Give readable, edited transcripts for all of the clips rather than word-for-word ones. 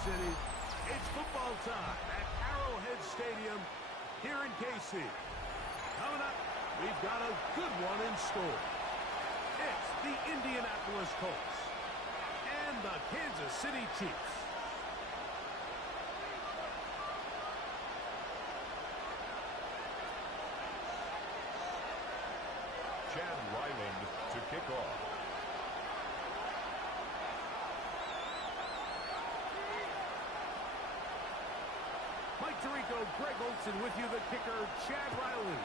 City. It's football time at Arrowhead Stadium here in KC. Coming up, we've got a good one in store. It's the Indianapolis Colts and the Kansas City Chiefs. Chad Ryland to kick off. Mike Tirico, Greg Olson with you, the kicker, Chad Ryland.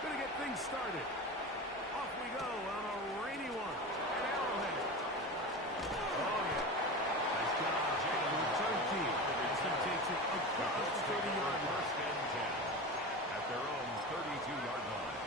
Gonna get things started. Off we go on a rainy one at Arrowhead. Oh, yeah. Nice job, Jay, the return team. As he takes it across the 30-yard line. First and 10 at their own 32-yard line.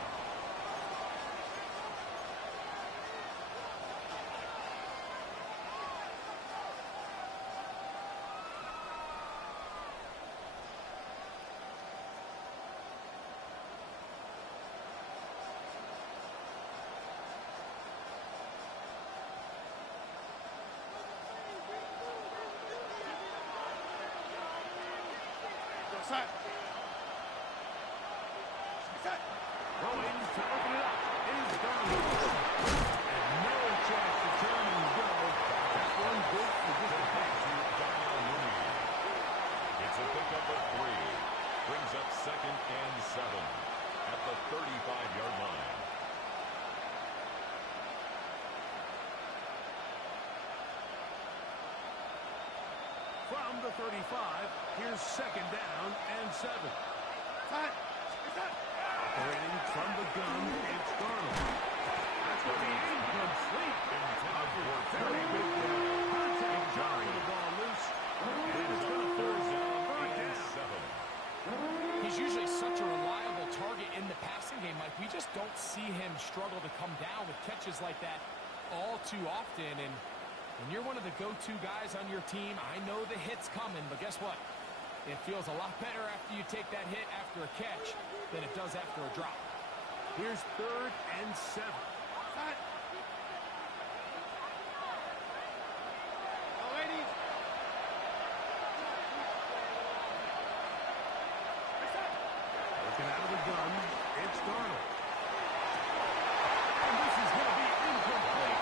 Going to open it up is Donald. And no chance to turn and go. That one good for just a pass. It's a pickup of 3. Brings up 2nd and 7 at the 35-yard line. From the 35, here's 2nd down and 7. Operating from the gun, it's Darnold. That's going to be incomplete. Very big contact. Jarring the ball loose. And it's going to force third down. He's usually such a reliable target in the passing game, Mike. We just don't see him struggle to come down with catches like that all too often. And when you're one of the go-to guys on your team, I know the hit's coming, but guess what? It feels a lot better after you take that hit after a catch than it does after a drop. Here's 3rd and 7. Looking out of the gun, it's Darnold. And this is going to be incomplete.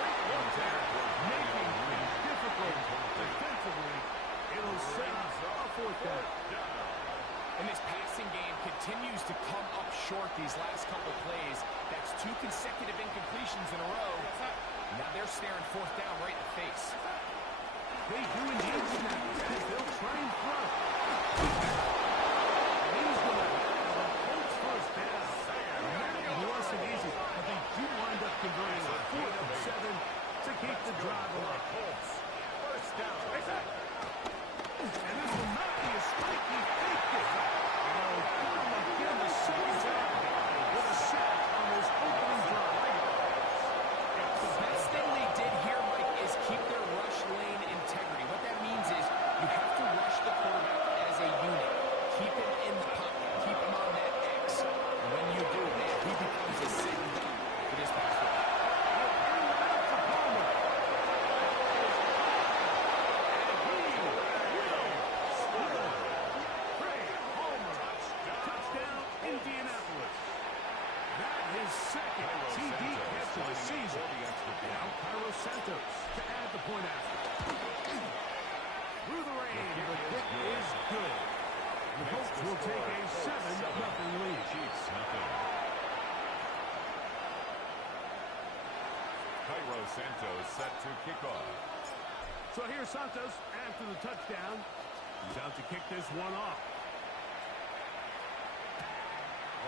Great work there, making it difficult defensively. It'll set up a 4th down. And this passing game continues to come up short these last couple plays. That's 2 consecutive incompletions in a row. Now they're staring 4th down right in the face. They do indeed snap, and they'll try and throw. And he's going to have a Colts 1st down. It wasn't easy, but they do wind up converting a 4th and 7 to keep the drive alive. Colts 1st down. And this will not be a strike. He faked it. Again, the 2nd time with a sack on his opening drive. The best thing they did here, Mike, is keep their rush lane integrity. What that means is you have to rush the quarterback as a unit. Keep him in the pocket. Keep him on that X. And when you do, man, he becomes a sit and done for this pass rush. Indianapolis. That is 2nd TD catch of the season. Now Cairo Santos to add the point after. Through the rain, the kick is good. The Colts will take a 7-0 lead. Chiefs, nothing. Cairo Santos set to kick off. So here's Santos after the touchdown. He's out to kick this one off.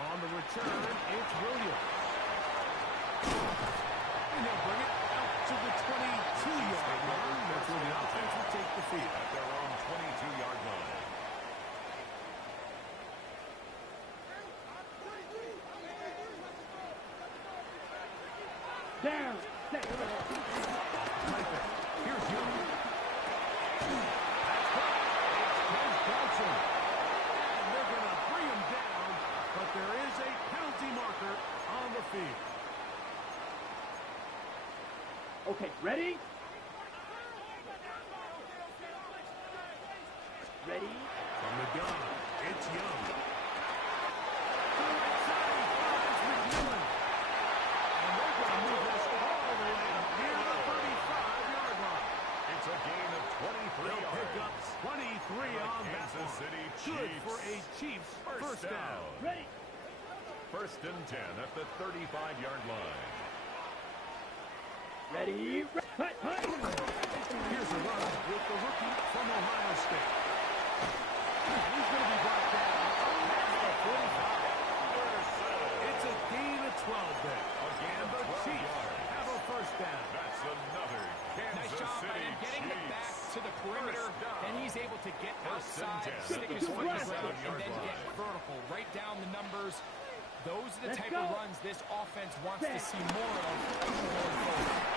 On the return, it's Williams. And he'll bring it out to the 22-yard line. That's where the offense will take the field. At their own 22-yard line. Down. Here's Young. That's Johnson. And they're going to bring him down, but there is a penalty marker on the field. Okay, ready? Ready? From the gun, it's Young. To the right side, he finds McMillan. And they're going to move this all the way near the 35-yard line. It's a gain of 23 They'll yards. pick up 23 on that Kansas one. City Good Chiefs. for a Chiefs first down. Ready? First and 10 at the 35-yard line. Ready? Hut, hut. Here's a run with the rookie from Ohio State. He's going to be brought down past the 45. It's a gain of 12 there. And the Chiefs have a first down. That's another Kansas Nice job by City him getting it Chiefs. back to the perimeter. First down. Then he's able to get First and outside, 10 stick at his the foot in the ground, 27-yard and then get line. vertical. Right down the numbers. Those are the Let's type go. of runs this offense wants to Set. see more of going forward.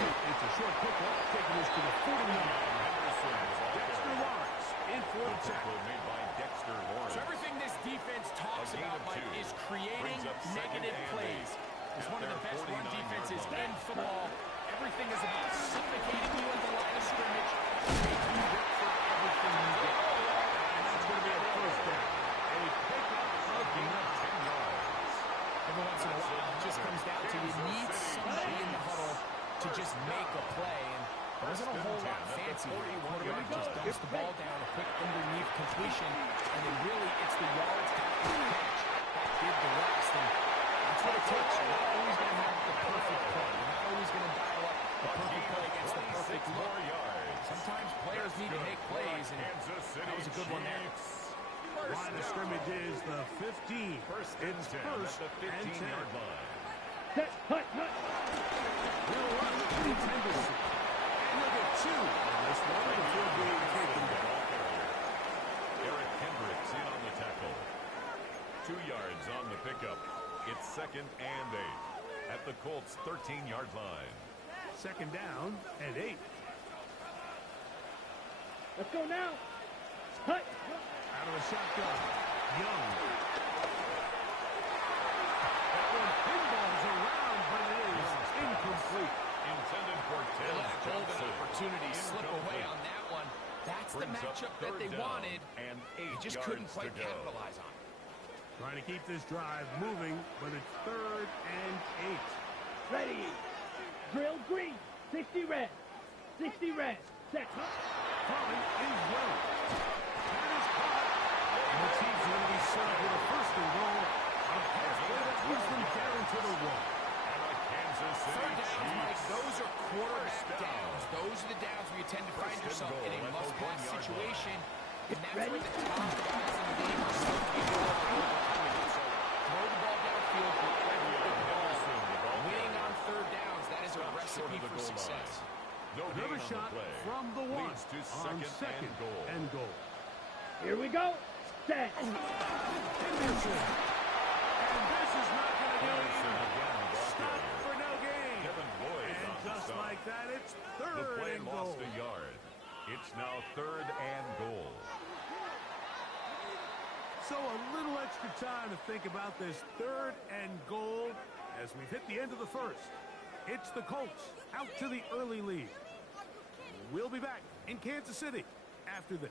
It's a short pickup, taking us to the 49. Dexter Lawrence in for the tackle. Tackle made by Dexter Lawrence. So everything this defense talks A gain about, of Mike, 2. is creating Brings up second negative and plays. 8 It's at one of the their best run 49-yard defenses line. in football. Everything is about suffocating you at the line of scrimmage, making you work for everything you get. And that's going to be a first down. A pickup A gain of 10 yards. Every once in a while, it just comes down to you need somebody in the huddle to just make a play. And there wasn't a whole lot fancy. Quarterback just dumps the ball down, a quick underneath completion, and then really it's the yards after the catch that did the rest. And that's what it takes. You're not always going to have the perfect play. You're not always going to dial up the perfect play against the perfect look. More yards. Sometimes players need to make plays, and that was a good one there. Line of scrimmage is the 15. First and It's 10 first at the and 10. 15-yard line. Set. Hut, hut. He'll run. It's Henderson. And they'll get 2 on this one before being taken down. Eric Hendricks in on the tackle. 2 yards on the pickup. It's second and 8 at the Colts 13-yard line. Second down and 8. Let's go now. Hut. Out of the shotgun. Young. That one pinballs around, but it is incomplete. Intended for They Taylor let a golden Johnson. opportunity slip away Incomplete. on that one. That's the Brings up matchup that they third down wanted. and 8 They just yards couldn't to quite go. capitalize on it. Trying to keep this drive moving, but it's third and 8. Ready. Drill green. 60 red. 60 red. Set. Hut. Throwing is Young. That is caught. And the Chiefs are going to be set up with a first and goal. A pathway that moves them down to the wall. And a Kansas City Third downs, Mike, Chiefs. those are quarterback First down. downs. Those are the downs where you tend to find First and yourself goal in a at the must-pass 1-yard line. situation. And that's Ready? where the top guys in the game are so capable of overcoming it. So throw the ball downfield, get ready to get the ball. Winning on third downs, that is a Short recipe of the for goal success. line. No gain Another on shot the play. from the 1 Leads to on second and goal. Here we go. Set. Henderson. And this is not going to do it Henderson either. again, the block Stop area. for no gain. Kevin Boyd And on the just stop. like that, it's The third play and lost goal. a yard. It's now third and goal. So a little extra time to think about this third and goal as we've hit the end of the first. It's the Colts out to the early lead. We'll be back in Kansas City after this.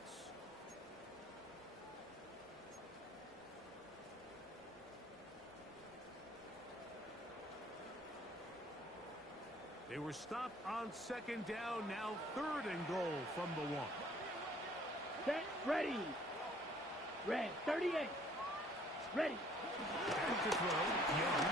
They were stopped on second down, now third and goal from the 1. Set. Ready. Red. 38. Ready. Back to throw. Young.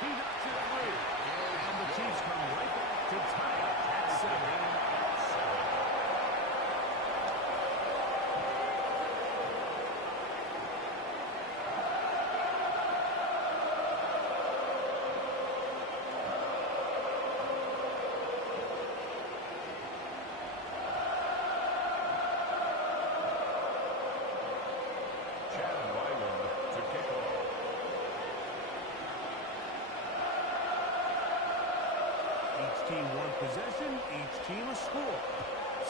He knocks it away. And the Chiefs come right back to tie it at 7. team one possession, each team a score.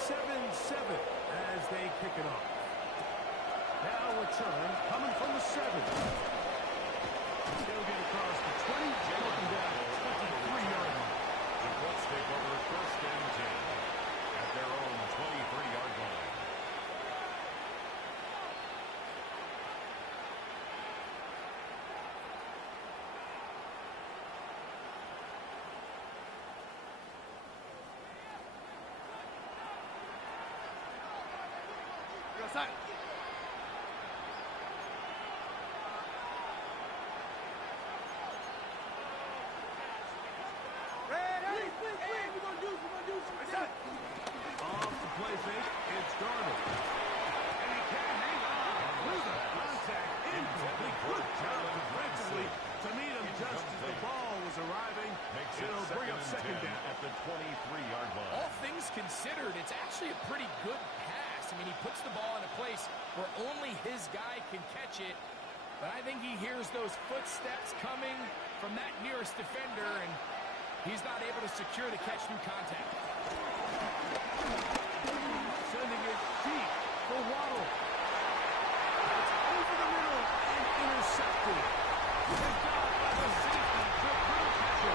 7-7 as they kick it off. Now return coming from the 7. He'll get across the 20, looking down 23-yard line. The Colts take over first and 10 at their own 23-yard line. Off the play fake, it's Darnold. And he can't hang on. With the contact, incomplete. Good job defensively to meet him just as the ball was arriving. He'll bring up second down at the 23-yard line. All things considered, it's actually a pretty good pass. I mean, he puts the ball in a place where only his guy can catch it. But I think he hears those footsteps coming from that nearest defender, and he's not able to secure the catch through contact. Sending it deep for Waddle. It's over the middle and intercepted. Picked up by the safety, the catcher.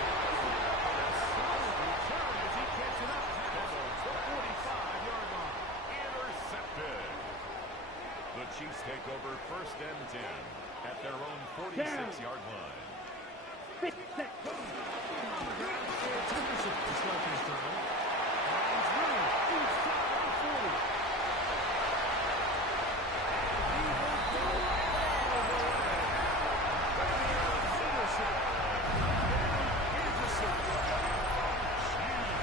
A solid return as he gets it up past the 45-yard line. Intercepted. The Chiefs take over first and 10 at their own 46-yard line. 6 seconds. It's Henderson to start this drive. Finds room inside the 40. And he will go all the way. Here's Henderson. Down Anderson. Jeez.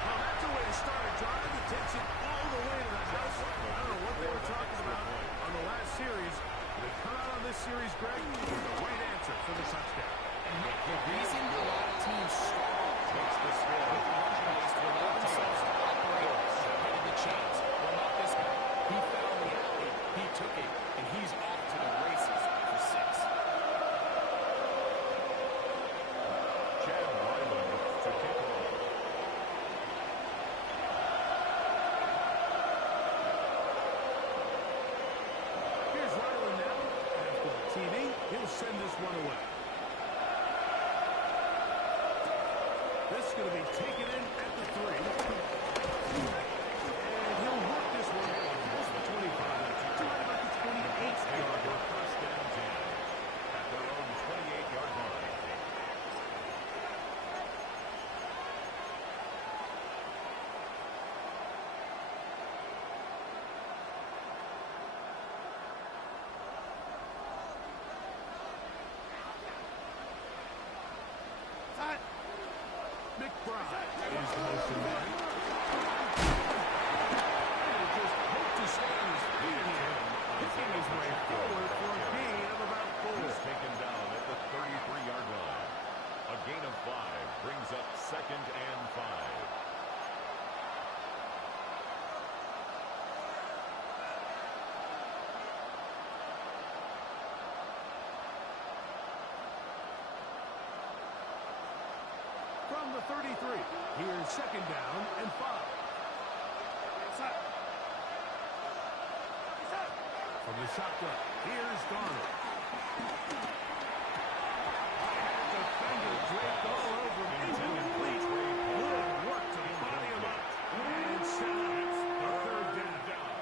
Well, that's a way to start a drive that takes it all the way to the house. I don't know what they were talking about on the last series. They come out on this series, Greg, with the right answer for the touchdown. The reason a lot of teams struggle Takes the score. with the run plays to allow themselves to operate ahead of the chains. Well, not this guy. He found the alley, he took it, and he's off to the races for 6. Chad Ryland to kick off. Here's Ryland now. After the TD, he'll send this one away. This is going to be taken in at the 3. And he'll work this one past the 25 to right about the 28-yard line. First and 10 at their own 28-yard line. McBride is the motion man. And just hope to stay on his feet here, picking his way forward for a gain of about 4. He's taken down at the 33-yard line. A gain of 5 brings up second and 5. From the 33, here's second down and 5. From the shotgun, here's Darnold. Defender draped all over him. Incomplete. Good work to body him up. And set up the third down.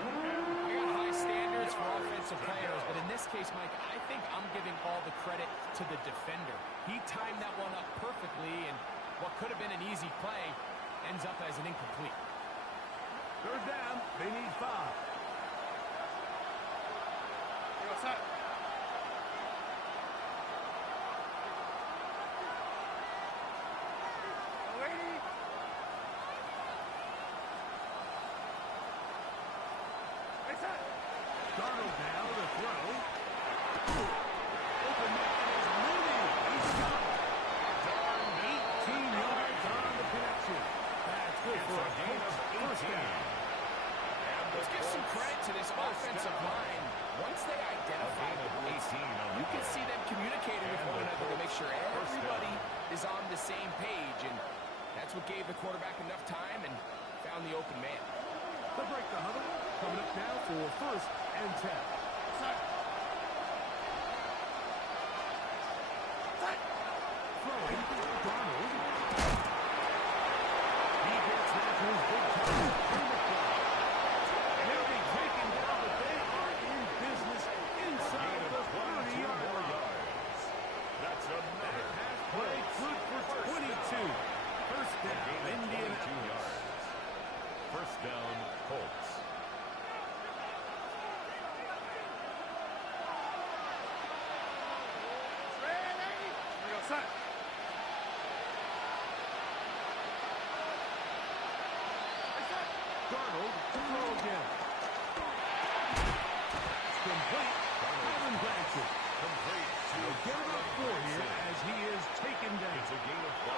I got high standards for offensive players, but in this case, Mike, I think I'm giving all the credit to the defender. He timed that one up perfectly, and what could have been an easy play ends up as an incomplete. Third down, they need 5. Darnold now to throw. Open man is Mooney. He's got it. 18 yards on the connection. That's good for a gain of first down. Let's give some credit to this offensive line. Once they identify it gave the quarterback enough time and found the open man. They'll break the huddle. Coming up now for 1st and 10. Throwing, Donald. He gets that to his big toe. And they'll be taken down, but they are in business inside the 30-yard line. That's another Pass play good for 22. First down, Indianapolis. First down, Colts. Darnold to throw again. Complete. Kevin Blanchard. Complete. He'll get about 4 here as he is taken down. It's a gain of 5.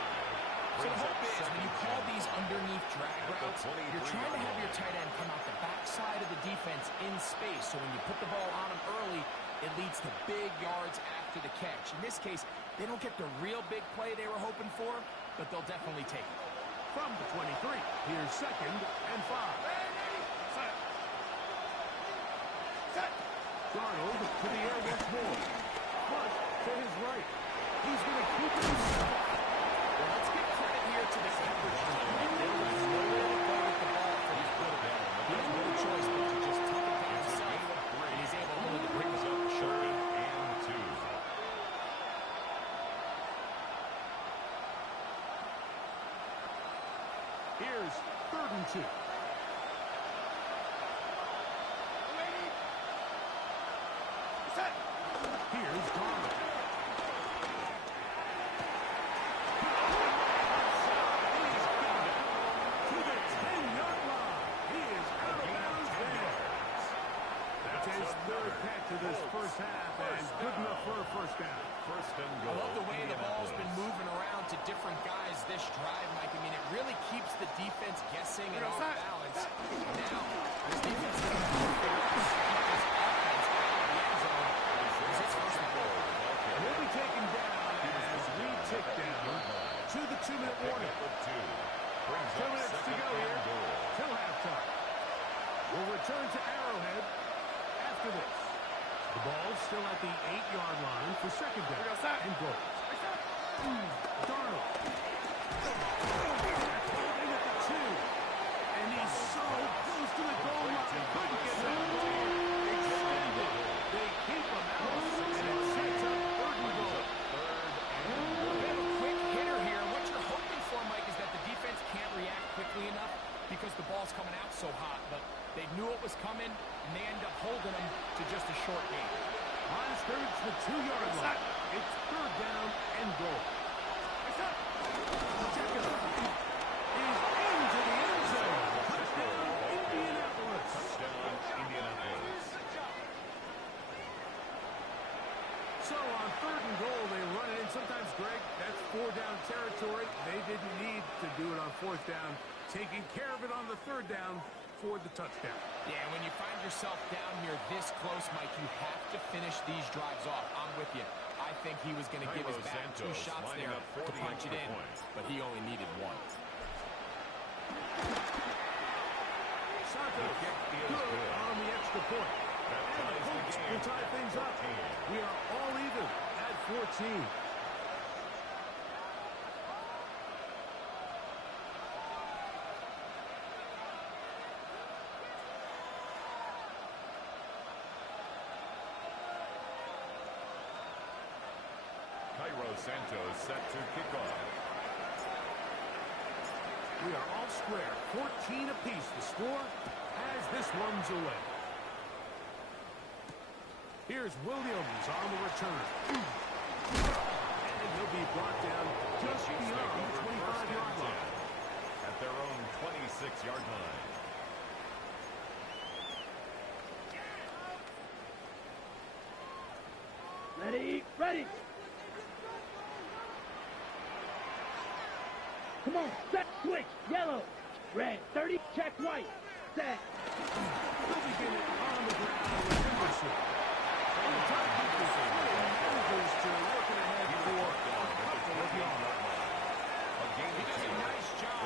So the hope is when you call these underneath drag routes, you're trying to have your tight end come out the backside of the defense in space. So when you put the ball on him early, it leads to big yards after the catch. In this case, they don't get the real big play they were hoping for, but they'll definitely take it. From the 23, here's 2nd and 5. Darnold to the air once more. But to his right. He's going to keep it himself. Well, let's give credit here to the coverage team. There was no way to go with the ball for this quarterback. He has no choice but to just tuck it down himself, and he's able to hold the brings up short and 2. Here's 3rd and 2. Here's Darnold. To the 10-yard line. He is out of bounds there. That's his 3rd catch of this first half, and good enough for a first down. First and I goal. love the way the ball's been moving around to different guys this drive, Mike. I mean, it really keeps the defense guessing and off balance. Now, this defense is going to have to figure out how to keep this offense out of the end zone. It's its first and goal. He'll be taken down as we tick down to the 2-minute warning. 2 minutes to go here till halftime. We'll return to Arrowhead after this. The ball's still at the 8-yard line for 2nd down and goal. Darnold. Holding at the 2. And he's so close to the goal line. Couldn't get that ball extended. They keep him out, and it sets up 3rd and goal. They have a quick hitter here. What you're hoping for, Mike, is that the defense can't react quickly enough because the ball's coming out so hot. But they knew it was coming, and they end up holding them to just a short gain. Line of scrimmage, the 2-yard line. It's 3rd down and goal. Check it out. He's into the end zone. Touchdown, Indianapolis. Touchdown, Indianapolis. So on 3rd and goal, they run it in. Sometimes, Greg, that's 4-down territory. They didn't need to do it on 4th down. Taking care of it on the 3rd down for the touchdown. Yeah, when you find yourself down here this close, Mike, you have to finish these drives off. I'm with you. I think he was going to give his back 2 shots there to punch it in, but he only needed 1. Santos good on the extra point. And the Colts will tie things up. We are all even at 14. Santos set to kick off. We are all square. 14 apiece the score as this one's away. Here's Williams on the return. And he'll be brought down just beyond the 25-yard line. At their own 26-yard line. Ready. Come on, set, switch, yellow, red, 30, check, white, set. We'll begin it on the ground with Henderson. And the timekeeper moves to working ahead for a couple of yards. He does a nice job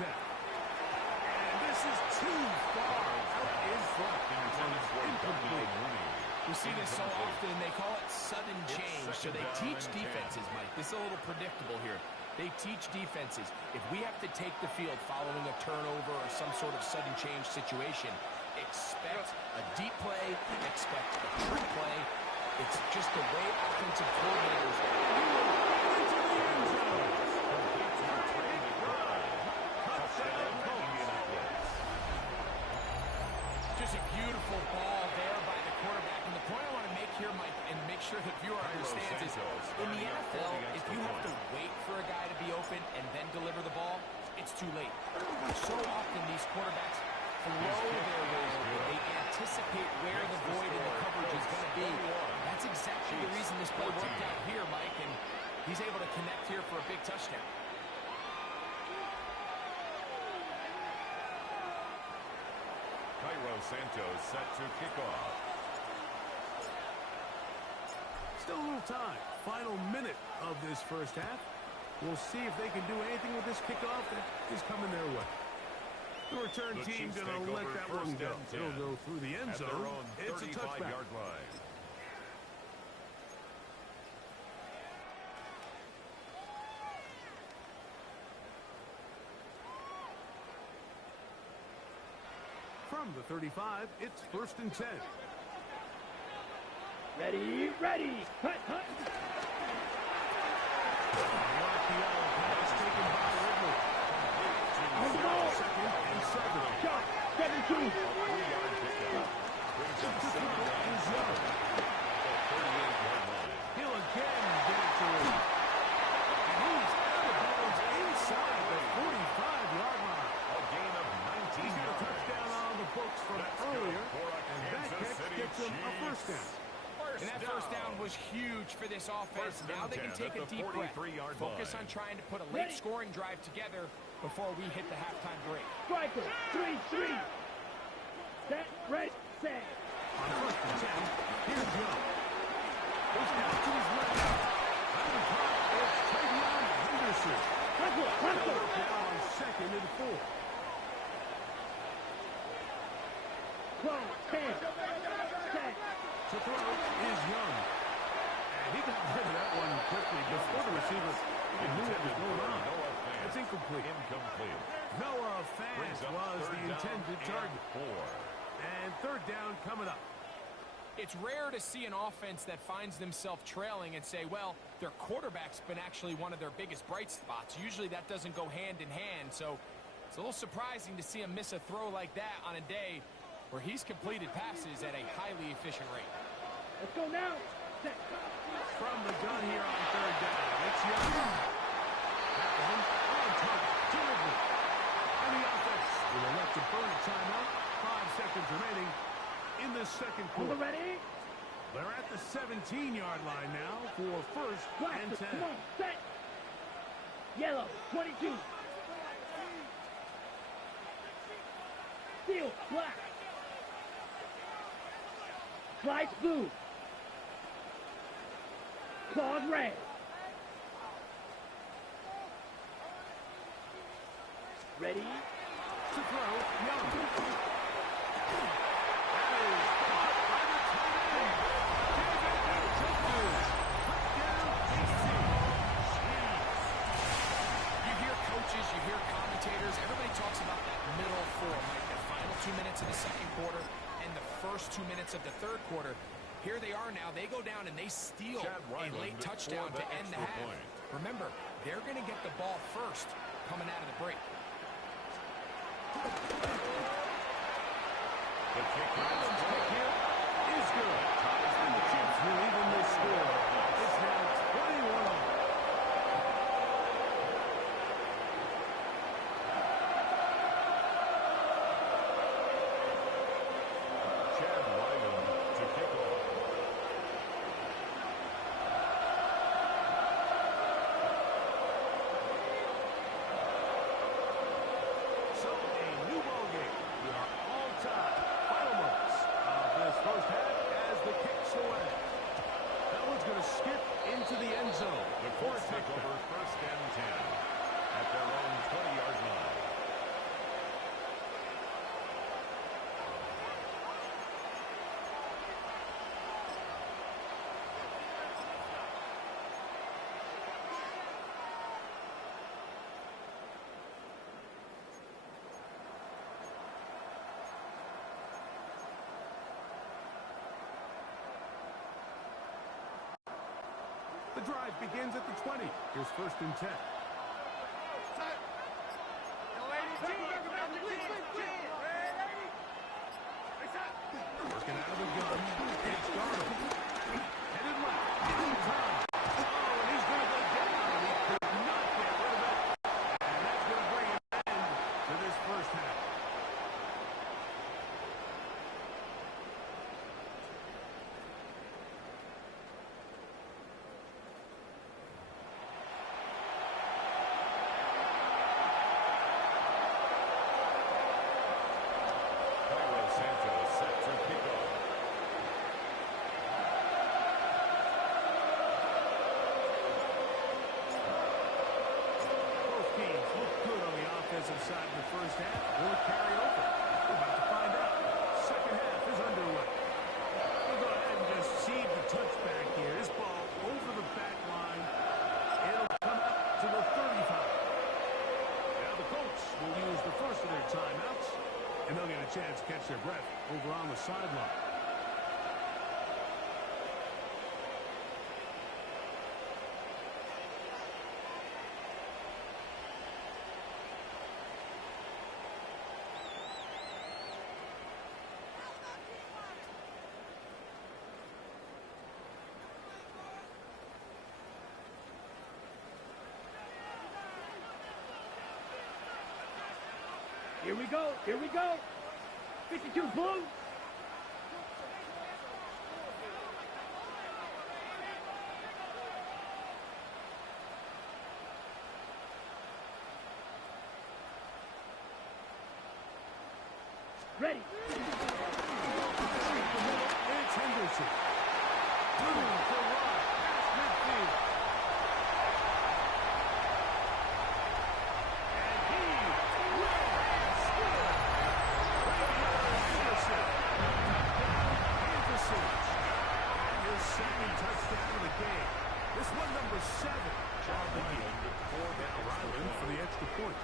set. And this is too far out in front. Incomplete. We see this so often, they call it sudden change. So they teach defenses, Mike. This is a little predictable here. They teach defenses. If we have to take the field following a turnover or some sort of sudden change situation, expect a deep play, expect a trick play. It's just the way offensive coordinators Into the end zone. just a beautiful ball there by the quarterback. And the point I want to make here, Mike, and make sure the viewer understands is, in the NFL, if you have to wait for a guy to be open and then deliver the ball, it's too late. So often these quarterbacks throw their way open. They anticipate where the void in the coverage is going to be. That's exactly the reason this play worked out here, Mike, and he's able to connect here for a big touchdown. Cairo Santos set to kick off. Still a little time. Final minute of this first half. We'll see if they can do anything with this kickoff that is coming their way. The return team going to let that one go. It'll go through the end zone. It's a touchback. Yard line. From the 35, it's 1st and 10. Ready, ready. Hut, hut. Pass taken by Ridley. On the ball. 2nd and 7. Shot. 17. A 3-yard pickup. Brings up 7 Is Young. 38-yard line. He'll again get it to him. And he's out of bounds inside the 45-yard line. A gain of 19 He's got a yards. touchdown on the books from That's earlier, good for a and that Kansas catch City gets him a Chiefs. 1st down. And that first down was huge for this offense. 1st Now and they can 10 take at a the deep breath. 43-yard Focus line. on trying to put a late scoring drive together before we hit the halftime break. Striker. 3-3. Set, ready, set. On 1st and 10, here's Young. Goes down to his left. Out of the top, it's Travion Henderson. Hustle. Down on 2nd and 4. Close. 10. Set. To throw is Young. And he got rid of that one quickly before the receiver even knew what was going on. Noah Fant. It's incomplete. Incomplete. Noah Fant Brings up was the 3rd down intended and target. 4. And 3rd down coming up. It's rare to see an offense that finds themselves trailing and say, well, their quarterback's been actually one of their biggest bright spots. Usually that doesn't go hand in hand, so it's a little surprising to see him miss a throw like that on a day where he's completed passes at a highly efficient rate. Let's go now. Set. From the gun here on 3rd down. It's Young. That one on target. Terrible. And the offense will elect to burn a timeout. 5 seconds remaining in the 2nd On the quarter. ready. They're at the 17-yard line now for 1st and Blaster. 10. Come on. Set. Yellow. 22. Steel. Black. Slice blue. Claws red. Ready? To throw, Young. That is caught by the tight end. David Njoku. Touchdown, KC. You hear coaches, you hear commentators, everybody talks about that middle four, like the final 2 minutes of the 2nd quarter and the first 2 minutes of the 3rd quarter. Here they are now. They go down and they steal Chad a Ryland late for touchdown the to end the extra half. point. Remember, they're going to get the ball first coming out of the break. The kick Ryland's is kick good. here is good. And the Chiefs will even this score. It's now 21 all. Chad Ryland to kick off. The drive begins at the 20. Here's 1st and 10. Working out of the gun. It's Darnold. Headed left. In time. Oh, and he's going to go down. He could not get rid of it. And that's going to bring an end to this first half. Side in the first half, will it carry over? We're about to find out. Second half is underway. We'll go ahead and just seed the touchback here. This ball over the back line. It'll come out to the 35. Now the Colts will use the first of their timeouts, and they'll get a chance to catch their breath over on the sideline. Here we go. Here we go. 52 blue. Ready. It's Henderson. Moving for one. Past midfield. Touchdown of the game. This one, number 7. Charlie Ryland for the extra point.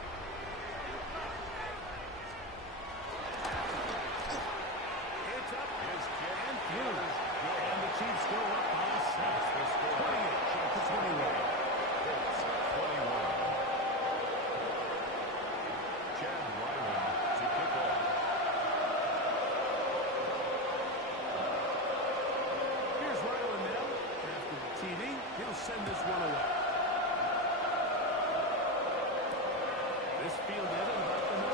It's up. And through. And the Chiefs go up by 6. 28-21. 21. Chad Ryland to kick off. Here's Ryland now. After the TD, he'll send this one away. This field in at about the 9.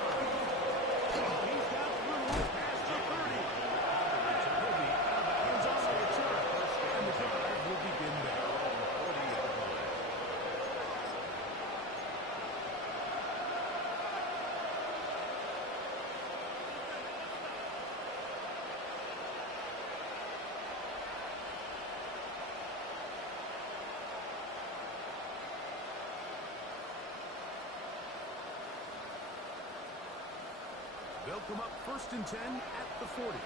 He's got through past the 30. He'll be out of bounds on the return. And the drive will begin there. They'll come up 1st and 10 at the 40. On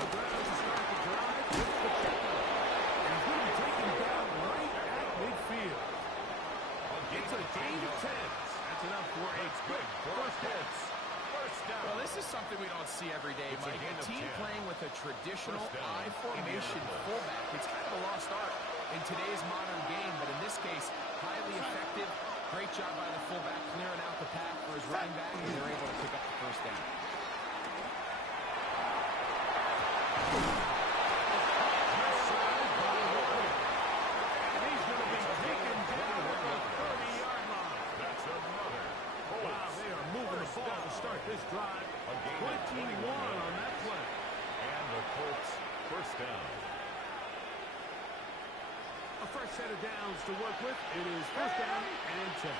the ground to start the drive with Pacheco. And he's going to be taken down right at midfield. It's a gain of 10. That's enough for a quick first hits. First down. Well, this is something we don't see every day, Mike. A team playing with a traditional I formation fullback. It's kind of a lost art in today's modern game, but in this case, highly effective. Great job by the fullback clearing out the path for his running back, and they're able to pick up the first down. And he's going to be taken down at the 30-yard line. That's another. Wow, they are moving the ball to start this drive. 21 on that play. And the Colts first down. A fresh set of downs to work with. It is 1st down and 10.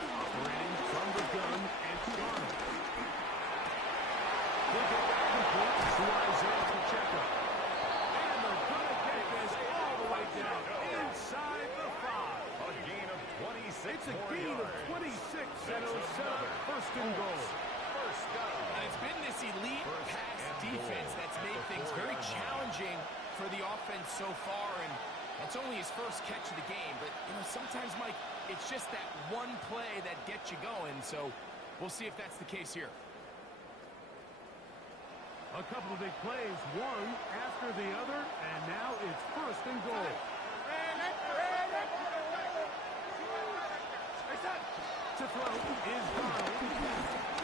Operating from the gun and to Arnold. He'll get that complete to Isaiah Pacheco. And they're going to get this all the way down inside the 5. A gain of 26 It's a more gain yards. of 26, and it'll set up 1st and goal. First down. And it's been this elite pass defense that's made things very challenging for the offense so far, and that's only his first catch of the game. But, you know, sometimes, Mike, it's just that one play that gets you going, so we'll see if that's the case here. A couple of big plays, one after the other, and now it's first and goal. To throw is Darnold,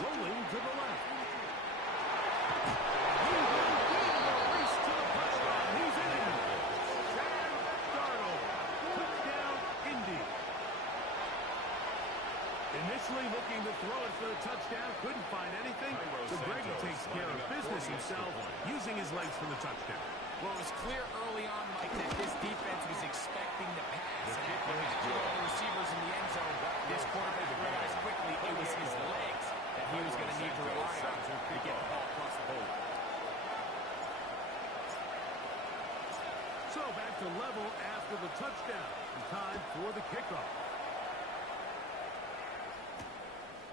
rolling to the left. He will race to the pylon. He's in. Sam Darnold, touchdown, Indy. Initially looking to throw it for the touchdown, couldn't find anything. So Brady takes care of business himself, using his legs for the touchdown. Well, it was clear early on, Mike, that this defense was expecting the pass. And after matching all the receivers in the end zone, this quarterback realized quickly it was his legs that he was going to need to rely on to get the ball across the bowl. So back to level after the touchdown. Time for the kickoff.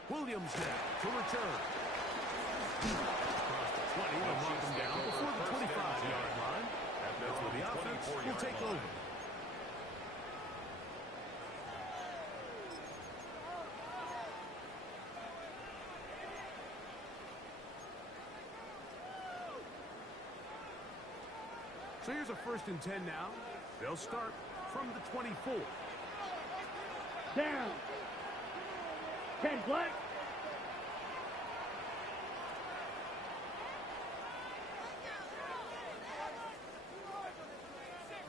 Williams now to return. Across the 20, they'll knock him down before the 25-yard line. That's where the offense will take over. So here's a 1st and 10 now. They'll start from the 24. Down. 10 black.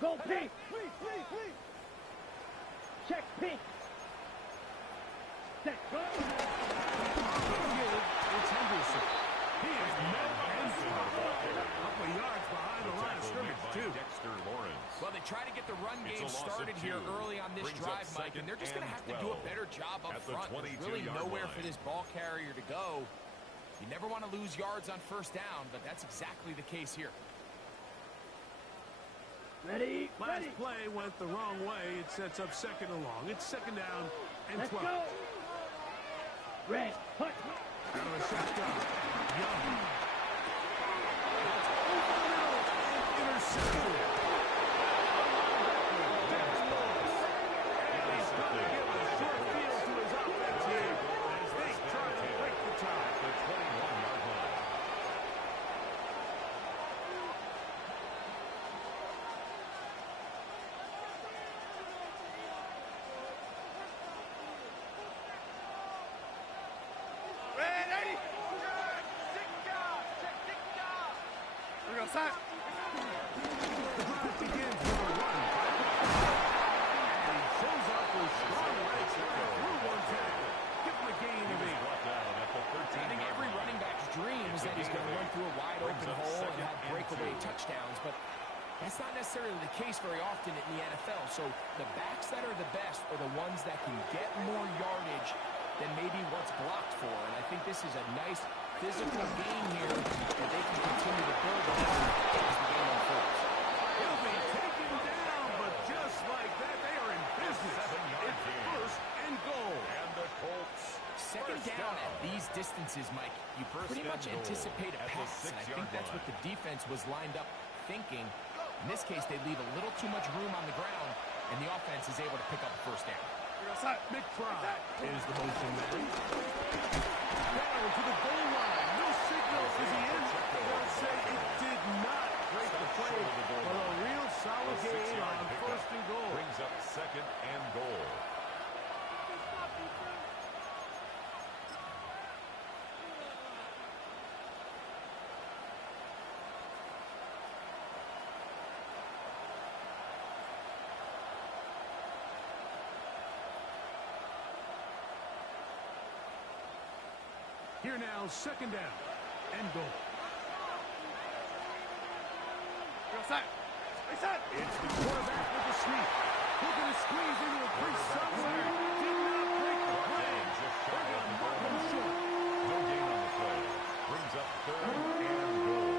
Go pink. Check pink. Set. Go. It's Henderson. He is met and stopped. A couple of yards behind the line of scrimmage, too. Well, they try to get the run game started here early on this drive, Mike, and they're just going to have to do a better job up front. There's really nowhere for this ball carrier to go. You never want to lose yards on 1st down, but that's exactly the case here. Ready? Last play went the wrong way. It sets up 2nd and long. It's 2nd down and 12. Let's go. Red. Punch. Out of a shotgun. Young. That's over the middle and intercepted. That's lost. And he's going to give a short field to his offense here as they try to break the tie. The 21-yard line. The drive begins with a run. And he shows up with strong legs through one tackle. Give him a gain of 8. I think every running back's dream is that he's going to run through a wide open hole and have breakaway touchdowns, but that's not necessarily the case very often in the NFL. So the backs that are the best are the ones that can get more yardage than maybe what's blocked for. And I think this is a nice physical game here that they can continue to build on as the game unfolds. He'll be taken down, but just like that, they are in business. It's 1st and goal. And the Colts. 2nd down at these distances, Mike, you pretty much anticipate a pass, and I think that's what the defense was lined up thinking. In this case, they leave a little too much room on the ground, and the offense is able to pick up a 1st down. McFry is the motion man. Down to the goal line. No signal. Is he in? They'll say it did not break the play, but a real solid gain on 1st and goal. Brings up 2nd and goal. Here now, 2nd down and goal. It's the quarterback with the sweep. Looking to squeeze into a crease somewhere. Did not break the play. They're going to mark him short. No gain on the play. Brings up 3rd and goal.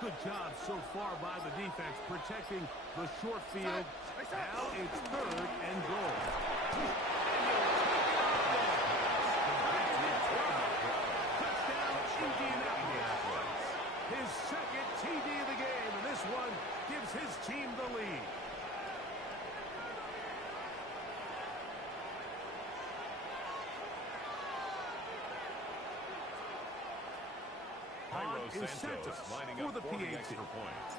Good job so far by the defense protecting the short field. Now it's 3rd and goal. Touchdown, Indianapolis. His second TD of the game, and this one gives his team the lead. Santos lining for up the for the PAT. extra point.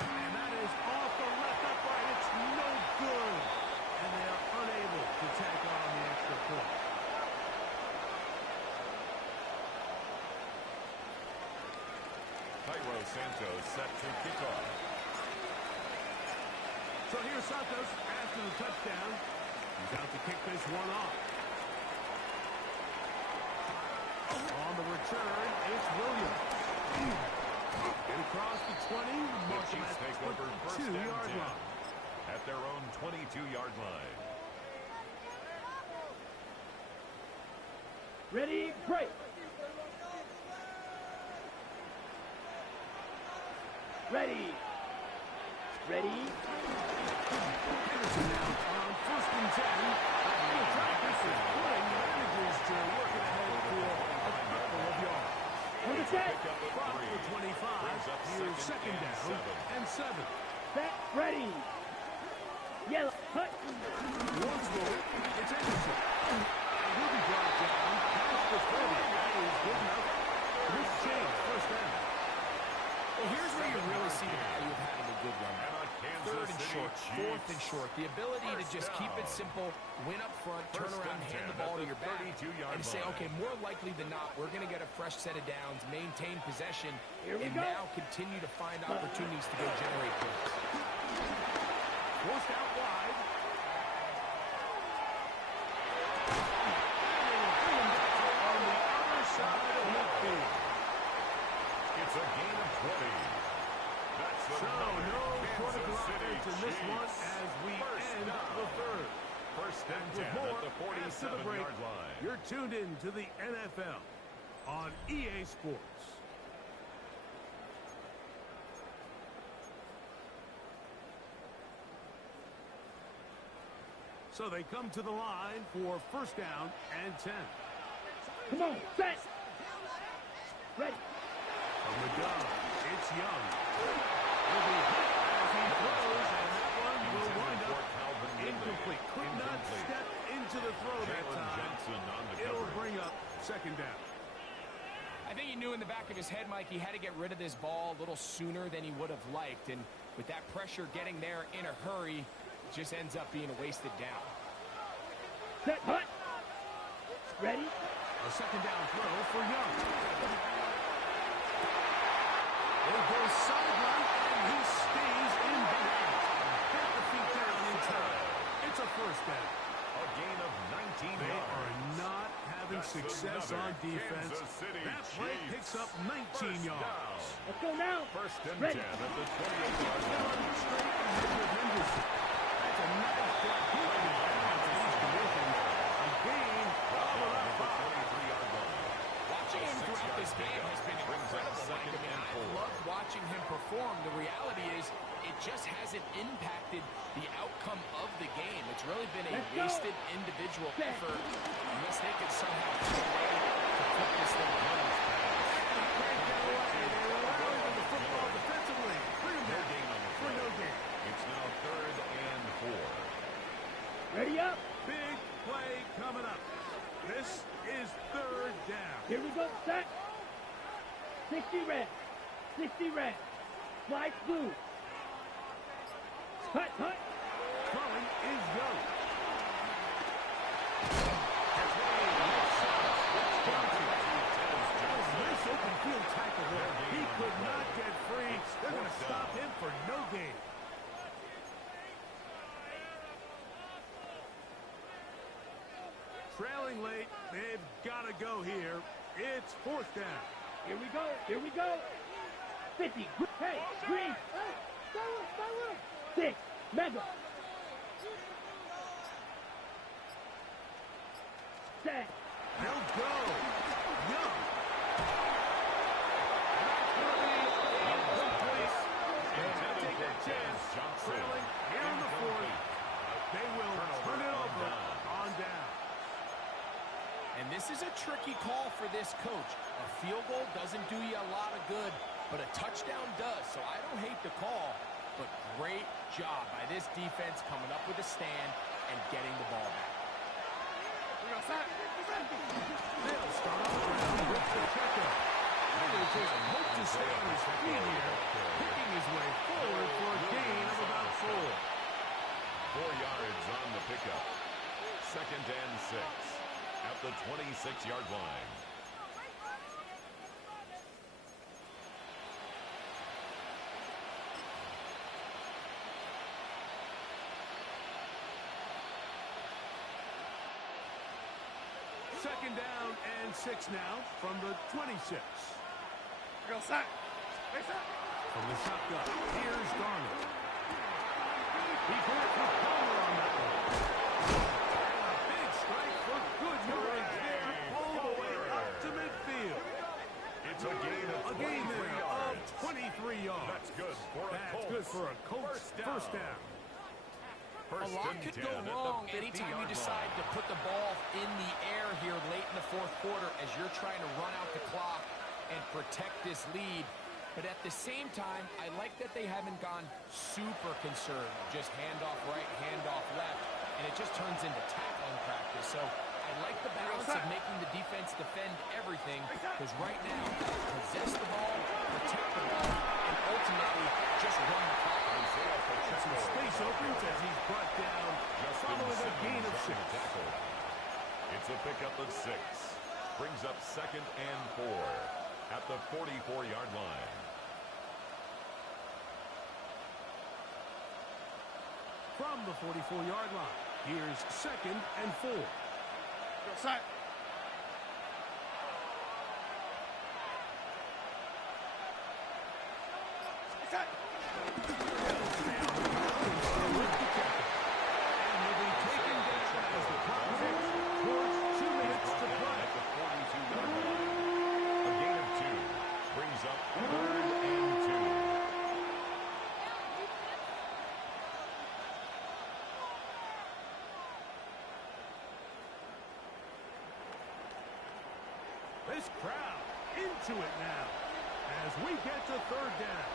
And that is off the left upright. It's no good. And they are unable to tack on the extra point. Cairo Santos set to kick off. So here's Santos after the touchdown. He's out to kick this one off. On the return, it's Williams. And across the 20, The Chiefs take over first and 2-yard 10 line. at their own 22-yard line. Ready, break. Ready. Ready. Henderson now on 1st and 10. The practice is putting managers to work ahead for a couple of yards. On the set. From the 25, here's 2nd down and 7. Set. Ready. Yellow. Hut. Once more, it's Henderson. And he'll be brought down past the 30. That is good enough. This change, 1st down. Well, here's where you really see the value of having a good run. And on Kansas 3rd and City short, Chiefs. 4th and short. The ability to just keep it simple, win up front, turn First around, and hand 10 the ball at to the your back, 32-yard and say, line. okay, more likely than not, we're going to get a fresh set of downs, maintain possession, Here we and go. now continue to find opportunities to go generate points. Forced out wide. On the other side of midfield. It's a gain of 20. That's So another no quarter Kansas City offense in this one Chiefs. as we First end down. the 3rd. First and With 10 more at the after the break, 47-yard line. you're tuned in to the NFL on EA Sports. So they come to the line for 1st down and 10. Come on. Set. Ready. From the gun, it's Young. Will be hit as he throws, and that one will wind up incomplete. Could not step into the throw that Jalen time. Johnson on the It'll coverage. bring up 2nd down. I think he knew in the back of his head, Mike, he had to get rid of this ball a little sooner than he would have liked. And with that pressure getting there in a hurry, it just ends up being a wasted down. Set. Hut. Ready. A 2nd down throw for Young. It goes sideline, and he stays in bounds. Get the feet down in time. It's a 1st down. A gain of 19 They yards. are not having That's success another on defense. Kansas City That play Chiefs. picks up 19 First yards. down. Let's go now. First and Ready. 10 at the 28-yard line. Running straight ahead with Henderson. That's a nice play. He can balance these conditions. A gain followed up by 23-yard line. Watching him throughout this game has been Brings up incredible. Mike. I 2nd mean, and I 4. love watching him perform. The reality is it just hasn't impacted the outcome of the game. It's really been a Let's go. wasted individual Set. effort unless they can somehow find a way to flip this thing around. Can't get away. They rally to the football defensively. Bring him No down gain on the for play. no gain. It's now 3rd and 4. Ready up. Big play coming up. This is 3rd down. Here we go. Set. 60 red. 60 red. Flag blue. Hut. Hut. Throwing is Young. Nice open field tackle there. He could not get free. They're going to stop him for no gain. Trailing late, they've got to go here. It's 4th down. Here we go. Here we go. 50. Hey, green. 6. Mega. Set. They'll go. Young. That's going to be incomplete. And take that chance. Trailing here in the fourth. They will turn it over on down. And this is a tricky call for this coach. A field goal doesn't do you a lot of good, but a touchdown does. So I don't hate the call, but great job by this defense coming up with a stand and getting the ball back. They'll start off the ground with the checkup. They just hope to stay on his feet here, picking his way forward for a gain of about 4. 4 yards on the pickup. 2nd and 6 at the 26-yard line. Second down and 6 now from the 26. From the shotgun, here's Darnold. He cleared for Palmer on that one. And a big strike for good yardage there, all the way up to midfield. It's a gain of 23 yards. That's good for a Colts. That's good for a Colts first down. A lot could go wrong anytime you decide to put the ball in the air here late in the fourth quarter as you're trying to run out the clock and protect this lead. But at the same time, I like that they haven't gone super conservative. Just handoff right, handoff left, and it just turns into tackling practice. So I like the balance of making the defense defend everything, because right now, possess the ball, protect the ball, and ultimately just run the clock. Some space opens as he's brought down, following a gain of 6. It's a pickup of 6. Brings up 2nd and 4 at the 44-yard line. From the 44-yard line, here's 2nd and 4. This crowd into it now as we get to 3rd down.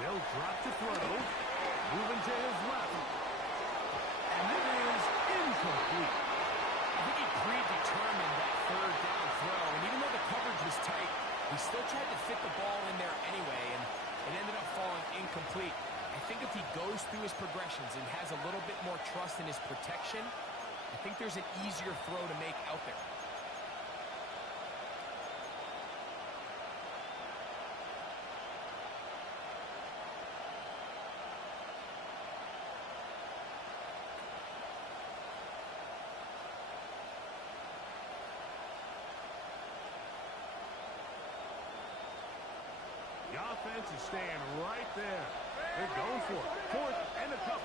They'll drop to throw, moving to his left, and it is incomplete. I think he predetermined that 3rd down throw, and even though the coverage was tight, he still tried to fit the ball in there anyway, and it ended up falling incomplete. I think if he goes through his progressions and has a little bit more trust in his protection, I think there's an easier throw to make out there. The offense is staying right there. They're going for it. 4th and a couple.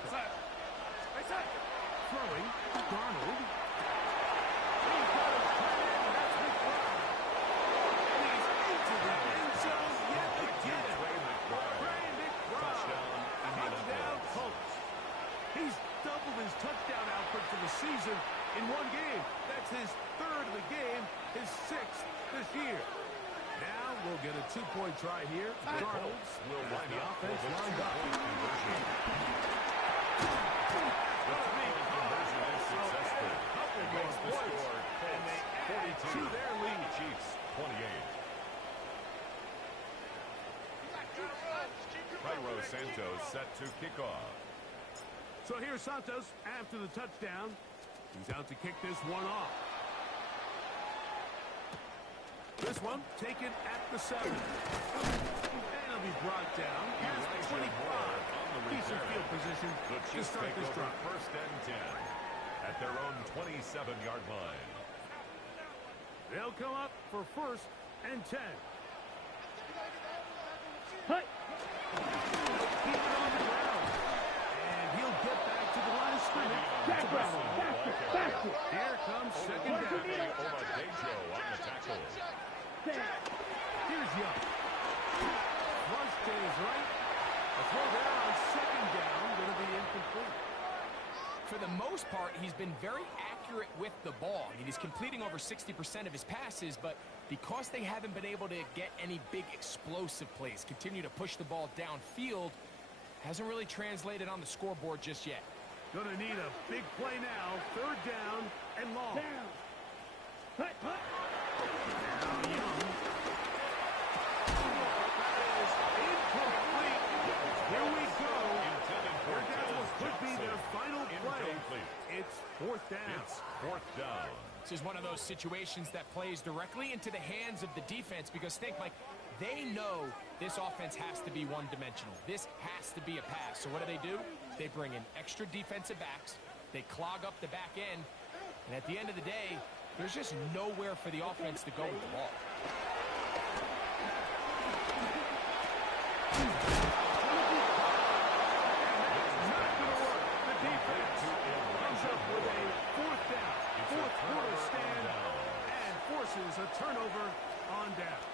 Throwing, Darnold. He's got his tight end, that's McBride. And he's into the end zone yet again. Trey McBride. Touchdown, Colts. He's doubled his touchdown output for the season in one game. That's his 3rd of the game, his 6th this year. Now we'll get a 2-point try here. Darnold will line the offense lined up. Conversion is successful. Couple It more makes the points, score and they add 42 to their lead. Chiefs 28. Cairo Santos set to kick off. So here's Santos after the touchdown. He's out to kick this one off. This one taken at the 7. And it'll be brought down. Here's the 25. Decent field position to start this drive. 1st and 10 at their own 27-yard line. They'll come up for 1st and 10. Hut. Keep it on the ground. And he'll get back to the line of scrimmage. Faster. Here comes second down. Obadejo on the tackle. Here's Young. Rush to his right. A throw there on second down. Going to be incomplete. For the most part, he's been very accurate with the ball. I mean, he's completing over 60% of his passes, but because they haven't been able to get any big explosive plays, continue to push the ball downfield, hasn't really translated on the scoreboard just yet. Gonna need a big play now. Third down and long. Down. Hut. Now Young. That is incomplete. Here we go. Here that could be their final play. It's fourth down. It's fourth down. This is one of those situations that plays directly into the hands of the defense because think, Mike, they know this offense has to be one-dimensional. This has to be a pass. So what do? They bring in extra defensive backs. They clog up the back end. And at the end of the day, there's just nowhere for the offense to go with the ball. A turnover on downs.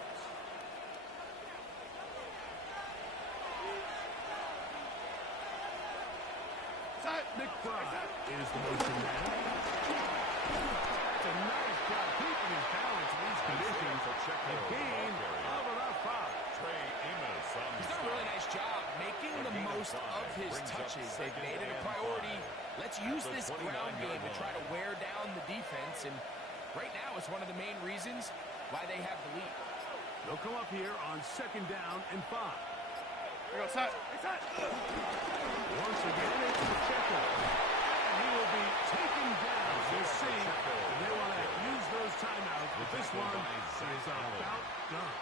McBride is the motion man. That's a nice job keeping his balance in these conditions. A gain of about 5. Trey Amos on the He's done a really nice job making the most of his touches. They've made it a priority. Let's use this ground game to try to wear down the defense, and right now it's one of the main reasons why they have the lead. They'll come up here on second down and 5. Here goes Hut. Once again, it's Pacheco. And he will be taken down. You'll see they want to use those timeouts, but this one is about done.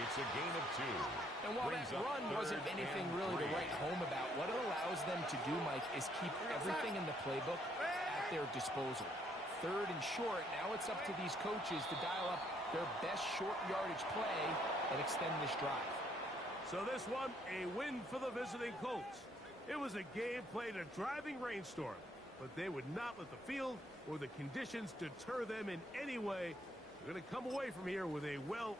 It's a gain of 2. And while that run wasn't anything really to write home about, what it allows them to do, Mike, is keep everything in the playbook at their disposal. Third and short, now it's up to these coaches to dial up their best short yardage play and extend this drive. So this one, a win for the visiting Colts. It was a game played a driving rainstorm, but they would not let the field or the conditions deter them in any way. They're going to come away from here with a well